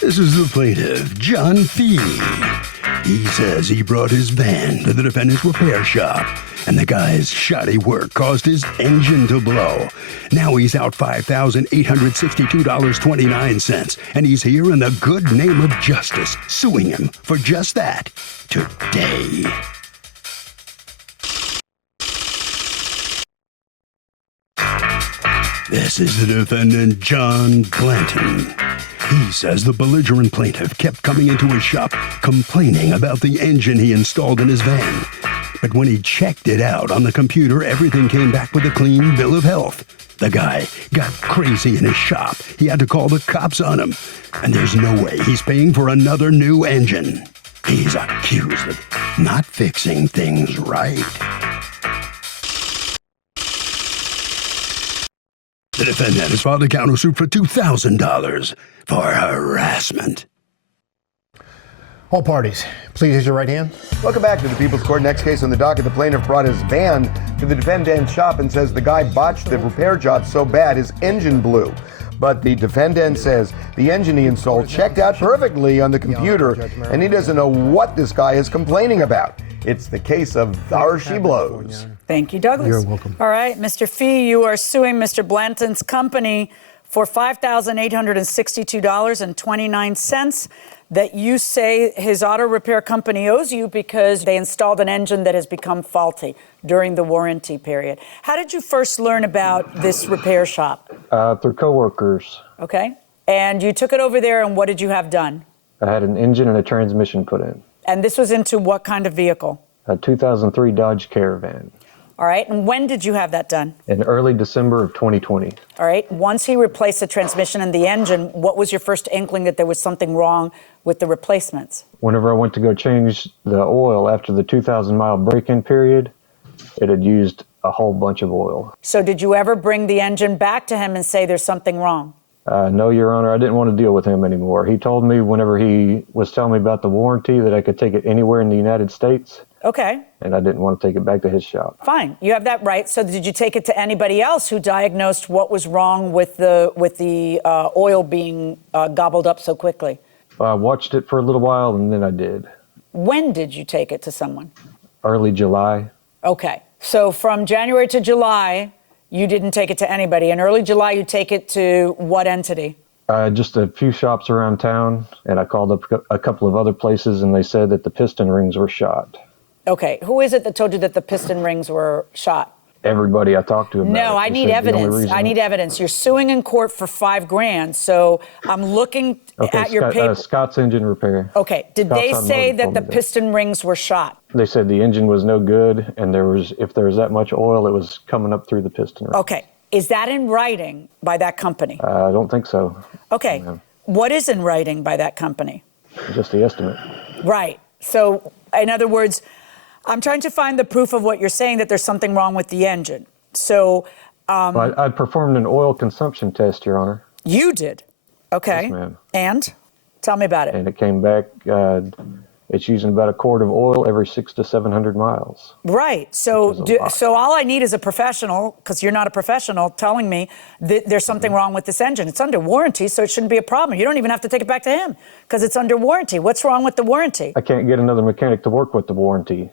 This is the plaintiff, John Fee. He says he brought his van to the defendant's repair shop, and the guy's shoddy work caused his engine to blow. Now he's out $5,862.29, and he's here in the good name of justice, suing him for just that today. This is the defendant, John Blanton. He says the belligerent plaintiff kept coming into his shop complaining about the engine he installed in his van. But when he checked it out on the computer, everything came back with a clean bill of health. The guy got crazy in his shop. He had to call the cops on him. And there's no way he's paying for another new engine. He's accused of not fixing things right. The defendant has filed a countersuit for $2,000 for harassment. All parties, please raise your right hand. Welcome back to the People's Court. Next case on the docket, the plaintiff brought his van to the defendant's shop and says the guy botched the repair job so bad his engine blew. But the defendant says the engine he installed checked out perfectly on the computer, and he doesn't know what this guy is complaining about. It's the case of Thar She Blows. Thank you, Douglas. You're welcome. All right, Mr. Fee, you are suing Mr. Blanton's company for $5,862.29 that you say his auto repair company owes you because they installed an engine that has become faulty during the warranty period. How did you first learn about this repair shop? Through coworkers. Okay. And you took it over there, and what did you have done? I had an engine and a transmission put in. And this was into what kind of vehicle? A 2003 Dodge Caravan. All right. And when did you have that done? In early December of 2020. All right. Once he replaced the transmission and the engine, what was your first inkling that there was something wrong with the replacements? Whenever I went to go change the oil after the 2,000-mile break-in period, it had used a whole bunch of oil. So did you ever bring the engine back to him and say there's something wrong? No, Your Honor, I didn't want to deal with him anymore. He told me whenever he was telling me about the warranty that I could take it anywhere in the United States. Okay. And I didn't want to take it back to his shop. Fine. You have that right. So did you take it to anybody else who diagnosed what was wrong with the oil being gobbled up so quickly? I watched it for a little while, and then I did. When did you take it to someone? Early July. Okay. So from January to July, you didn't take it to anybody. In early July, you take it to what entity? Just a few shops around town, and I called up a couple of other places, and they said that the piston rings were shot. Okay. Who is it that told you that the piston rings were shot? Everybody I talked to about it. No, I need evidence. I need evidence. You're suing in court for $5,000, so I'm looking at your paper. Scott's Engine Repair. Okay. Did they Scott's say that told the me piston rings were shot? They said the engine was no good, and if there was that much oil, it was coming up through the piston ring. Okay. Is that in writing by that company? I don't think so. Okay. No. What is in writing by that company? Just the estimate. Right. So, in other words, I'm trying to find the proof of what you're saying, that there's something wrong with the engine. So, I performed an oil consumption test, Your Honor. You did? Okay. Yes, ma'am. And? Tell me about it. And it came back, it's using about a quart of oil every 600 to 700 miles. Right. So all I need is a professional, because you're not a professional, telling me that there's something wrong with this engine. It's under warranty, so it shouldn't be a problem. You don't even have to take it back to him because it's under warranty. What's wrong with the warranty? I can't get another mechanic to work with the warranty.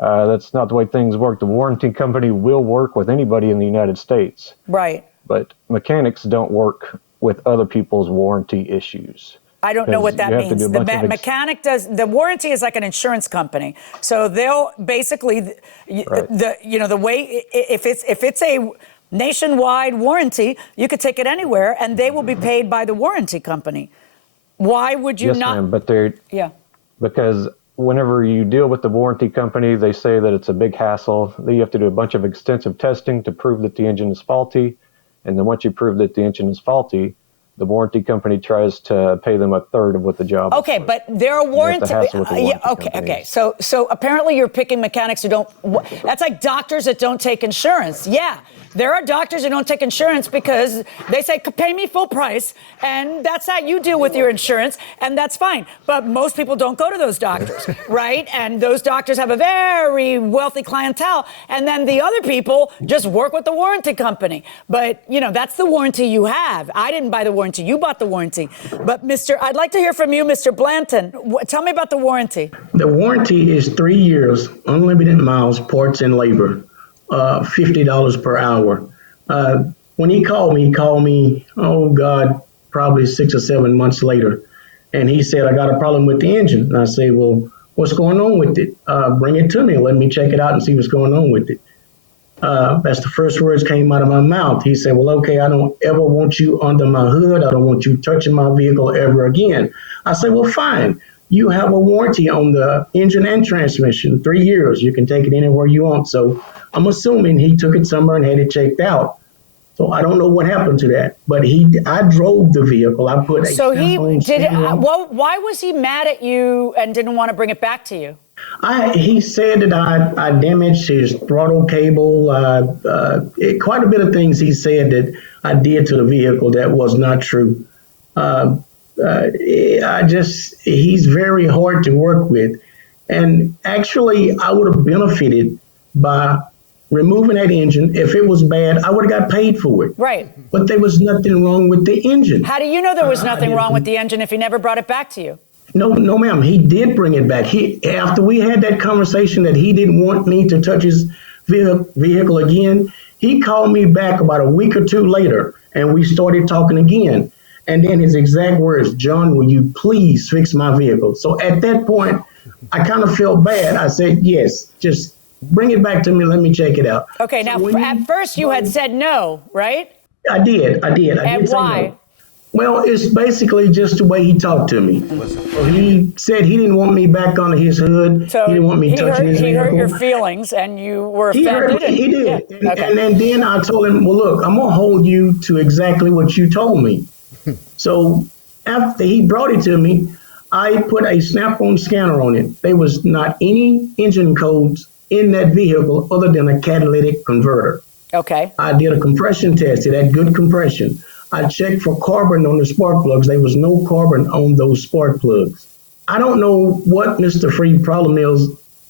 That's not the way things work. The warranty company will work with anybody in the United States. Right. But mechanics don't work with other people's warranty issues. I don't know what that means. The mechanic does. The warranty is like an insurance company, so they'll basically, the way if it's a nationwide warranty, you could take it anywhere, and they will be paid by the warranty company. Why would you not? Yes, ma'am, but they're because whenever you deal with the warranty company, they say that it's a big hassle. You have to do a bunch of extensive testing to prove that the engine is faulty, and then once you prove that the engine is faulty, the warranty company tries to pay them a third of what the job is. Okay, but there are warranty. Okay. So apparently you're picking mechanics who don't. That's like doctors that don't take insurance. Yeah, There are doctors who don't take insurance because they say, pay me full price, and that's how you deal with your insurance, and that's fine. But most people don't go to those doctors, right? And those doctors have a very wealthy clientele, and then the other people just work with the warranty company. But, that's the warranty you have. I didn't buy the warranty. You bought the warranty. But, I'd like to hear from you, Mr. Blanton. Tell me about the warranty. The warranty is 3 years, unlimited miles, parts, and labor, $50 per hour. When he called me, oh God, probably 6 or 7 months later. And he said, I got a problem with the engine. And I say, well, what's going on with it? Bring it to me. Let me check it out and see what's going on with it. That's the first words came out of my mouth. He said, well, okay, I don't ever want you under my hood. I don't want you touching my vehicle ever again. I said, well, fine. You have a warranty on the engine and transmission, 3 years. You can take it anywhere you want. So I'm assuming he took it somewhere and had it checked out. So I don't know what happened to that, but I drove the vehicle. I put a So he did. Why was he mad at you and didn't want to bring it back to you? He said that I damaged his throttle cable. Quite a bit of things he said that I did to the vehicle that was not true. He's very hard to work with. And actually, I would have benefited by removing that engine. If it was bad, I would have got paid for it. Right. But there was nothing wrong with the engine. How do you know there was nothing wrong with the engine if he never brought it back to you? No, ma'am. He did bring it back. After we had that conversation that he didn't want me to touch his vehicle again, he called me back about a week or two later, and we started talking again. And then his exact words, John, will you please fix my vehicle? So at that point, I kind of felt bad. I said, yes, just bring it back to me. Let me check it out. Okay, so now at first you had said no, right? I did. I did why? Say no. Well, it's basically just the way he talked to me. So he said he didn't want me back under his hood. So he didn't want me touching his vehicle. He hurt your feelings, and you were offended. He did. Yeah. Okay. And then I told him, well, look, I'm going to hold you to exactly what you told me. So after he brought it to me, I put a snap-on scanner on it. There was not any engine codes in that vehicle other than a catalytic converter. Okay. I did a compression test. It had good compression. I checked for carbon on the spark plugs. There was no carbon on those spark plugs. I don't know what Mr. Freed's problem is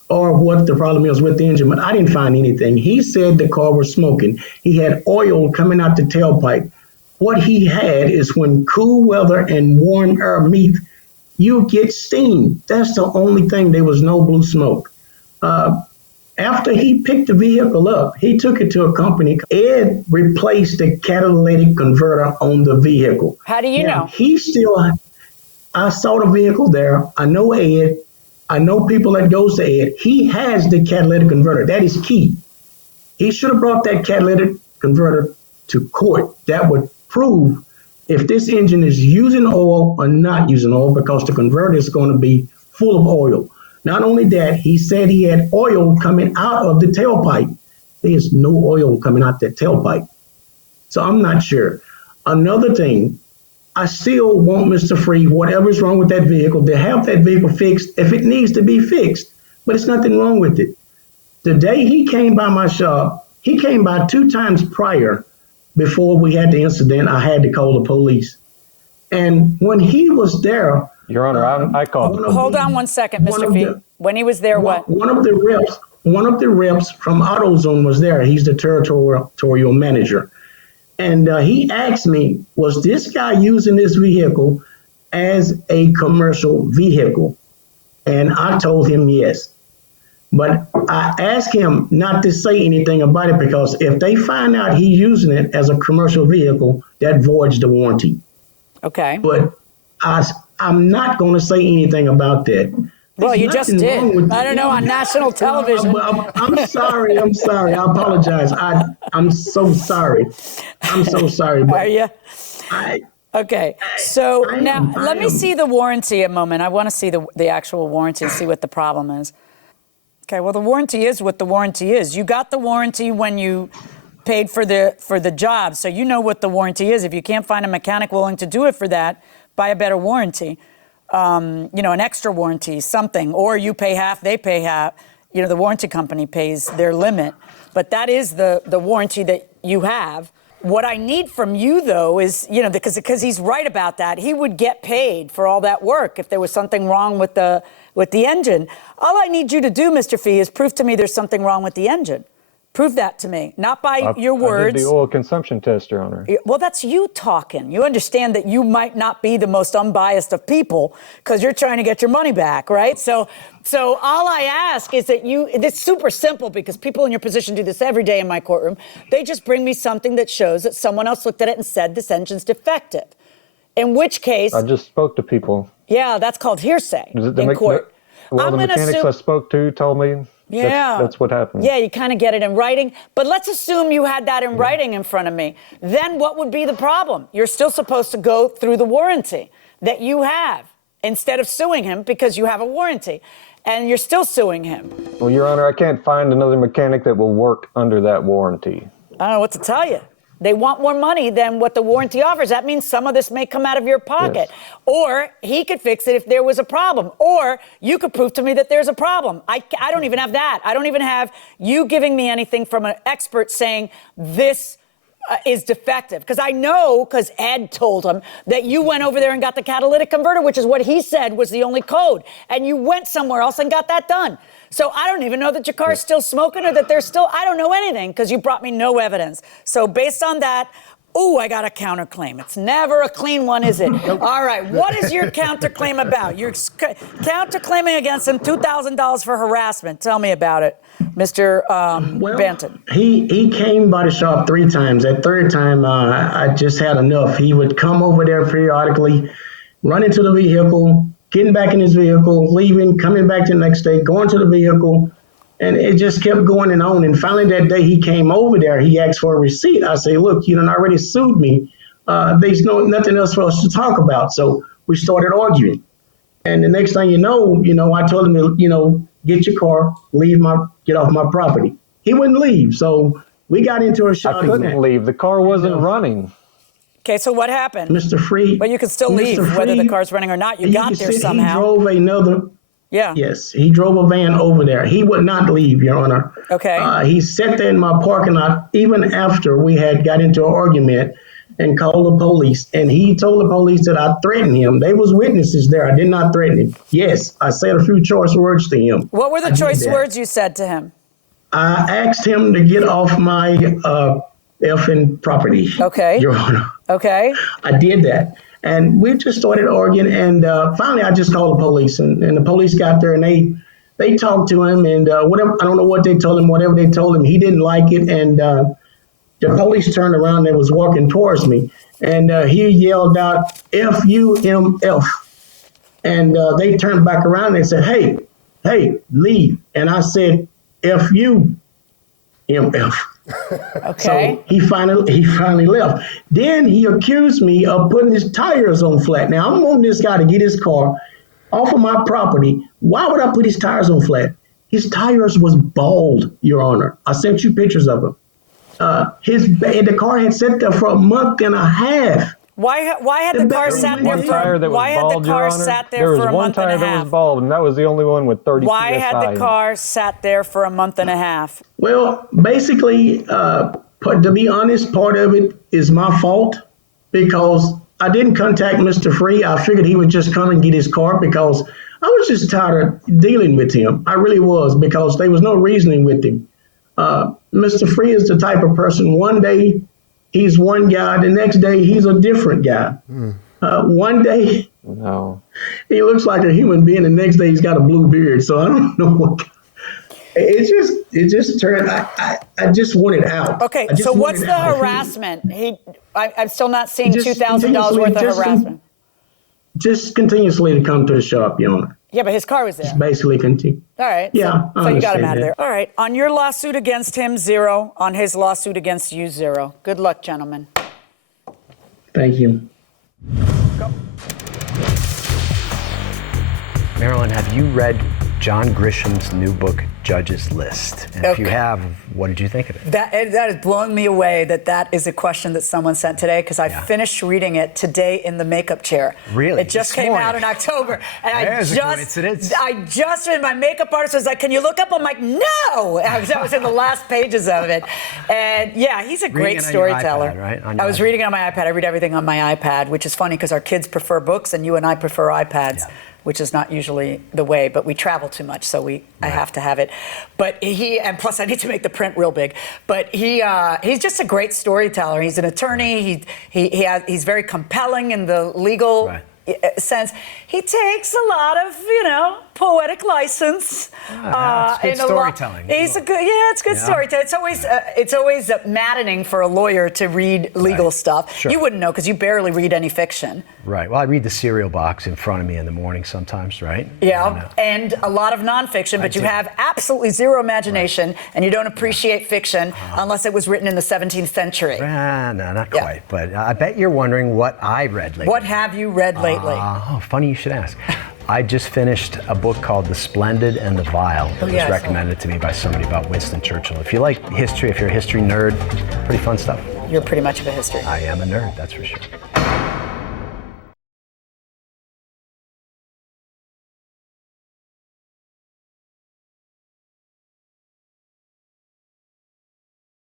or what the problem is with the engine, but I didn't find anything. He said the car was smoking. He had oil coming out the tailpipe. What he had is when cool weather and warm air meet, you get steam. That's the only thing. There was no blue smoke. After he picked the vehicle up, he took it to a company. Ed replaced the catalytic converter on the vehicle. How do you know? I saw the vehicle there. I know Ed. I know people that goes to Ed. He has the catalytic converter. That is key. He should have brought that catalytic converter to court. That would prove if this engine is using oil or not using oil, because the converter is going to be full of oil. Not only that, he said he had oil coming out of the tailpipe. There's no oil coming out that tailpipe. So I'm not sure. Another thing, I still want Mr. Freed, whatever's wrong with that vehicle, to have that vehicle fixed if it needs to be fixed. But it's nothing wrong with it. The day he came by my shop, he came by 2 times prior. Before we had the incident, I had to call the police. And when he was there, Your Honor, I called. Hold on 1 second, Mr. Fee. When he was there, what? One of the reps from AutoZone was there. He's the territorial manager. And he asked me, was this guy using this vehicle as a commercial vehicle? And I told him yes. But I asked him not to say anything about it, because if they find out he's using it as a commercial vehicle, that voids the warranty. Okay. But I'm not going to say anything about that. Well, you just did. I don't know, on national television. I'm sorry. I apologize. I'm so sorry. Are you? Okay. So now let me see the warranty a moment. I want to see the actual warranty and see what the problem is. Okay. Well, the warranty is what the warranty is. You got the warranty when you paid for the job, so you know what the warranty is. If you can't find a mechanic willing to do it for that, buy a better warranty. An extra warranty, something, or you pay half, they pay half. The warranty company pays their limit. But that is the warranty that you have. What I need from you, though, is, because he's right about that. He would get paid for all that work if there was something wrong with the engine. All I need you to do, Mr. Fee, is prove to me there's something wrong with the engine. Prove that to me, not by your words. I did the oil consumption test, Your Honor. Well, that's you talking. You understand that you might not be the most unbiased of people because you're trying to get your money back, right? So all I ask is that it's super simple because people in your position do this every day in my courtroom. They just bring me something that shows that someone else looked at it and said this engine's defective. In which case... I just spoke to people. Yeah, that's called hearsay in court. Well, the mechanics I spoke to told me... Yeah. That's what happened. Yeah, you kind of get it in writing. But let's assume you had that in writing in front of me. Then what would be the problem? You're still supposed to go through the warranty that you have instead of suing him because you have a warranty. And you're still suing him. Well, Your Honor, I can't find another mechanic that will work under that warranty. I don't know what to tell you. They want more money than what the warranty offers. That means some of this may come out of your pocket. Yes. Or he could fix it if there was a problem. Or you could prove to me that there's a problem. I don't even have that. I don't even have you giving me anything from an expert saying this is defective. Because I know, because Ed told him, that you went over there and got the catalytic converter, which is what he said was the only code. And you went somewhere else and got that done. So I don't even know that your car is still smoking or that there's still, I don't know anything because you brought me no evidence. So based on that, I got a counterclaim. It's never a clean one, is it? All right, what is your counterclaim about? You're counterclaiming against him $2,000 for harassment. Tell me about it, Mr. Banton. He came by the shop 3 times. That third time, I just had enough. He would come over there periodically, run into the vehicle, getting back in his vehicle, leaving, coming back the next day, going to the vehicle, and it just kept going and on. And finally that day he came over there, he asked for a receipt. I say, look, you done already sued me. There's nothing else for us to talk about. So we started arguing. And the next thing you know, I told him to, get your car, get off my property. He wouldn't leave. So we got into a shoddy match. I couldn't leave. The car wasn't running. Okay, so what happened? Mr. Free. But you can still leave whether the car's running or not. You got there somehow. He drove another. Yeah. Yes, he drove a van over there. He would not leave, Your Honor. Okay. He sat there in my parking lot even after we had got into an argument and called the police. And he told the police that I threatened him. They was witnesses there. I did not threaten him. Yes, I said a few choice words to him. What were the choice words you said to him? I asked him to get off my effing property. Okay. Your Honor. Okay. I did that. And we just started arguing. And finally, I just called the police. And the police got there and they talked to him. And whatever, I don't know what they told him, whatever they told him, he didn't like it. And the police turned around and was walking towards me. And he yelled out, F-U-M-F. And they turned back around and said, hey, leave. And I said, F-U-M-F. Okay. So he finally left. Then he accused me of putting his tires on flat. Now I'm wanting this guy to get his car off of my property. Why would I put his tires on flat? His tires was bald, Your Honor. I sent you pictures of him. The car had sat there for a month and a half. Why had the car sat there for a month and a half? Why had the car sat there for a month and a half? There was one tire that was bald, and that was the only one with 30 PSI. Why had the car sat there for a month and a half? Well, basically, to be honest, part of it is my fault because I didn't contact Mr. Free. I figured he would just come and get his car because I was just tired of dealing with him. I really was, because there was no reasoning with him. Mr. Free is the type of person, one day he's one guy, the next day he's a different guy. One day he looks like a human being, the next day he's got a blue beard. So I don't know what. It just turned. I just want it out. Okay, so what's the harassment? I'm still not seeing $2,000 worth of harassment. Just continuously to come to the shop, Your Honor. Yeah, but his car was there. Just basically continue. All right. Yeah. So you got him out of there. All right. On your lawsuit against him, 0. On his lawsuit against you, 0. Good luck, gentlemen. Thank you. Marilyn, have you read John Grisham's new book, Judge's List. And if you have, what did you think of it? That is blowing me away that is a question that someone sent today, because I finished reading it today in the makeup chair. Really? It just came out in October. And I just, my makeup artist was like, can you look up? I'm like, no! I was in the last pages of it. And yeah, he's a great storyteller. iPad, right? I was reading it on my iPad. I read everything on my iPad, which is funny because our kids prefer books and you and I prefer iPads. Yeah. Which is not usually the way, but we travel too much, so I have to have it. But and plus I need to make the print real big. But he's just a great storyteller. He's an attorney. He's very compelling in the legal sense. He takes a lot of poetic license. It's good storytelling. It's good storytelling. It's always maddening for a lawyer to read legal stuff. Sure. You wouldn't know because you barely read any fiction. Right. Well, I read the cereal box in front of me in the morning sometimes, right? Yeah, and a lot quite nonfiction, but you have absolutely zero imagination, and you don't appreciate fiction unless it was written in the 17th century. No, not quite. But I bet you're wondering what I read lately. What have you read lately? Funny you should ask. I just finished a book called The Splendid and the Vile that was recommended to me by somebody about Winston Churchill. If you like history, if you're a history nerd, pretty fun stuff. You're pretty much of a history. I am a nerd, that's for sure.